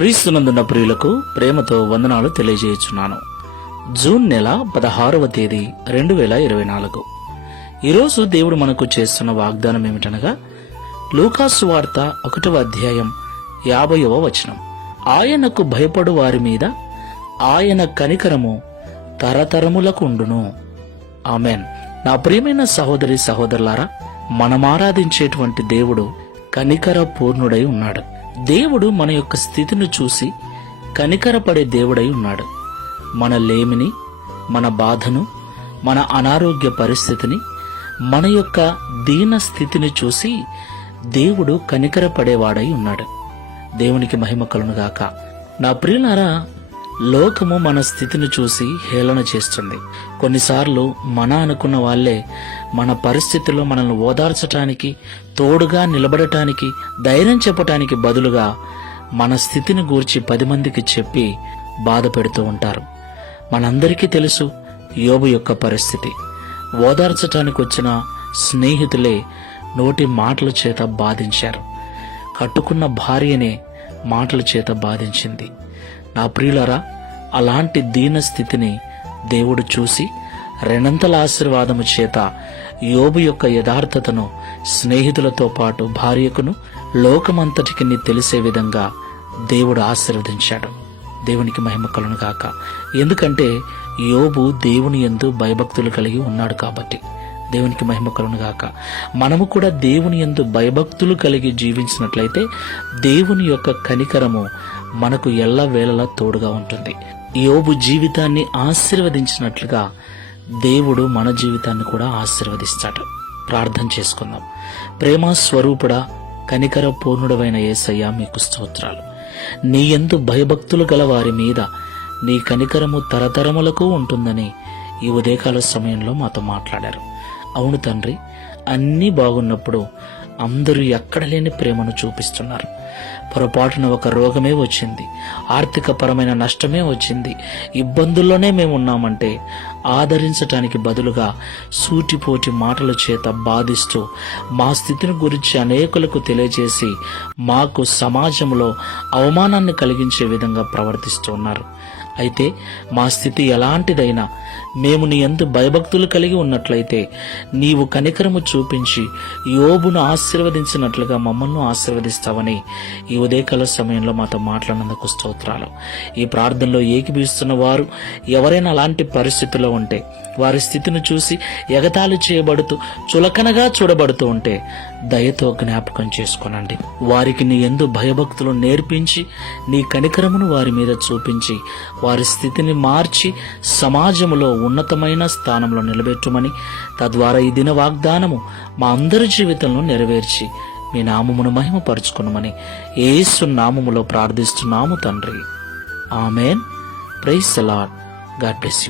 క్రీస్తునందున్న ప్రియులకు ప్రేమతో వందనాలు తెలియజేయుచున్నాను. జూన్ నెల 16వ తేదీ 2024. ఈరోజు దేవుడు మనకు చేస్తున్న వాగ్దానం ఏమిటనగా, లూకాసు వార్త 1వ అధ్యాయం 50వ వచనం. ఆయనకు భయపడు వారి మీద ఆయన కనికరము తరతరములకు ఉండును. ఆమెన్. నా ప్రియమైన సహోదరి సహోదరులారా, మనమారాధించేటువంటి దేవుడు కనికర పూర్ణుడై ఉన్నాడు. దేవుడు మన యొక్క స్థితిని చూసి కనికరపడే దేవుడై ఉన్నాడు. మన లేమిని, మన బాధను, మన అనారోగ్య పరిస్థితిని, మన యొక్క దీన స్థితిని చూసి దేవుడు కనికరపడేవాడై ఉన్నాడు. దేవునికి మహిమ కలుగునుగాక. నా ప్రియులారా, లోకము మన స్థితిని చూసి హేళన చేస్తుంది. కొన్నిసార్లు మన అనుకున్న వాళ్లే మన పరిస్థితుల్లో మనల్ని ఓదార్చటానికి, తోడుగా నిలబడటానికి, ధైర్యం చెప్పటానికి బదులుగా మన స్థితిని గూర్చి 10 మందికి చెప్పి బాధ పెడుతూ ఉంటారు. మనందరికీ తెలుసు యోబు యొక్క పరిస్థితి. ఓదార్చటానికి వచ్చిన స్నేహితులే నోటి మాటల చేత బాధించారు. కట్టుకున్న భార్యనే మాటల చేత బాధించింది. నా ప్రియులరా, అలాంటి దీన స్థితిని దేవుడు చూసి రెండంతల ఆశీర్వాదము చేత యోబు యొక్క యథార్థతను స్నేహితులతో పాటు భార్యకును లోకమంతటికి తెలిసే విధంగా దేవుడు ఆశీర్వదించాడు. దేవునికి మహిమ కలుగునుగాక. ఎందుకంటే యోబు దేవుని యందు భయభక్తులు కలిగి ఉన్నాడు కాబట్టి. దేవునికి మహిమ కలుగునుగాక. మనము కూడా దేవుని యందు భయభక్తులు కలిగి జీవించినట్లయితే దేవుని యొక్క కనికరము మనకు ఎల్లవేళలా తోడుగా ఉంటుంది. యోబు జీవితాన్ని ఆశీర్వదించినట్లుగా దేవుడు మన జీవితాన్ని కూడా ఆశీర్వదిస్తాడు. ప్రార్థన చేసుకుందాం. ప్రేమ స్వరూపుడా, కనికర పూర్ణుడవైన యేసయ్యా, మీకు స్తోత్రాలు. నీ యందు భయభక్తులు గల వారి మీద నీ కనికరము తరతరములకు ఉంటుందని ఈ ఉదయకాల సమయంలో మాతో మాట్లాడారు. అవును తండ్రి, అన్నీ బాగున్నప్పుడు అందరూ ఎక్కడ లేని ప్రేమను చూపిస్తున్నారు. పొరపాటున ఒక రోగమే వచ్చింది, ఆర్థిక పరమైన నష్టమే వచ్చింది, ఇబ్బందుల్లోనే మేము ఉన్నామంటే ఆదరించటానికి బదులుగా సూటిపోటి మాటల చేత బాధిస్తూ మా స్థితిని గురించి అనేకులకు తెలియజేసి మాకు సమాజంలో అవమానాన్ని కలిగించే విధంగా ప్రవర్తిస్తూ ఉన్నారు. అయితే మా స్థితి ఎలాంటిదైనా మేము నీ యందు భయభక్తులు కలిగి ఉన్నట్లయితే నీవు కనికరము చూపించి యోబును ఆశీర్వదించినట్లుగా మమ్మల్ని ఆశీర్వదిస్తావని ఈ ఉదయకాల సమయంలో మాతో మాట్లాడినందుకు స్తోత్రాలు. ఈ ప్రార్థనలో ఏకీభవిస్తున్న వారు ఎవరైనా అలాంటి పరిస్థితుల్లో ఉంటే, వారి స్థితిని చూసి ఎగతాళి చేయబడుతూ చులకనగా చూడబడుతూ ఉంటే దయతో జ్ఞాపకం చేసుకోనండి. వారికి నీ యందు భయభక్తులు నేర్పించి నీ కనికరమును వారి మీద చూపించి వారి స్థితిని మార్చి సమాజంలో ఉన్నతమైన స్థానంలో నిలబెట్టుమని, తద్వారా ఈ దిన వాగ్దానము మా అందరి జీవితంలో నెరవేర్చి మీ నామమును మహిమపరుచుకునమని యేసు నామములో ప్రార్థిస్తున్నాము తండ్రి. Amen. Praise the Lord. God bless you.